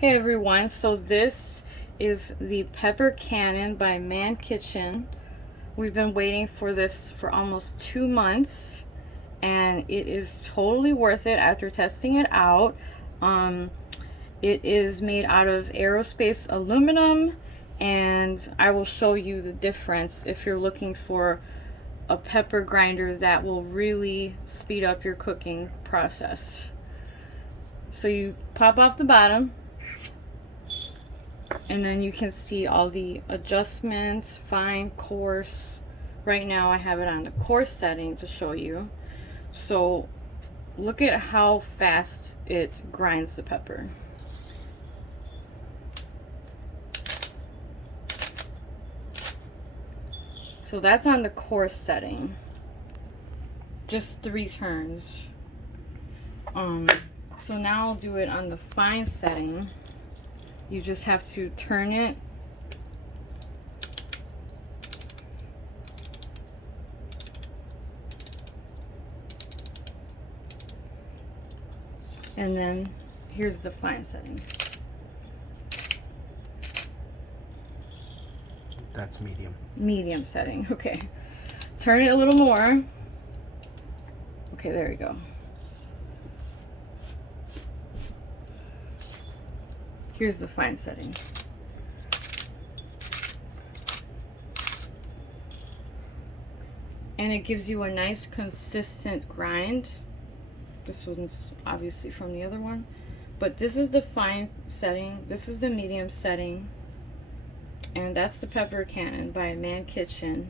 Hey everyone, so this is the pepper cannon by Männkitchen. We've been waiting for this for almost 2 months and it is totally worth it after testing it out. It is made out of aerospace aluminum, and I will show you the difference if you're looking for a pepper grinder that will really speed up your cooking process. So you pop off the bottom, and then you can see all the adjustments, fine, coarse. Right now I have it on the coarse setting to show you. So look at how fast it grinds the pepper. So that's on the coarse setting. Just 3 turns. So now I'll do it on the fine setting. You just have to turn it and then here's the fine setting. That's medium. Medium setting, okay. Turn it a little more. Okay, there we go. Here's the fine setting. And it gives you a nice consistent grind. This one's obviously from the other one, but this is the fine setting, this is the medium setting, and that's the pepper cannon by Männkitchen.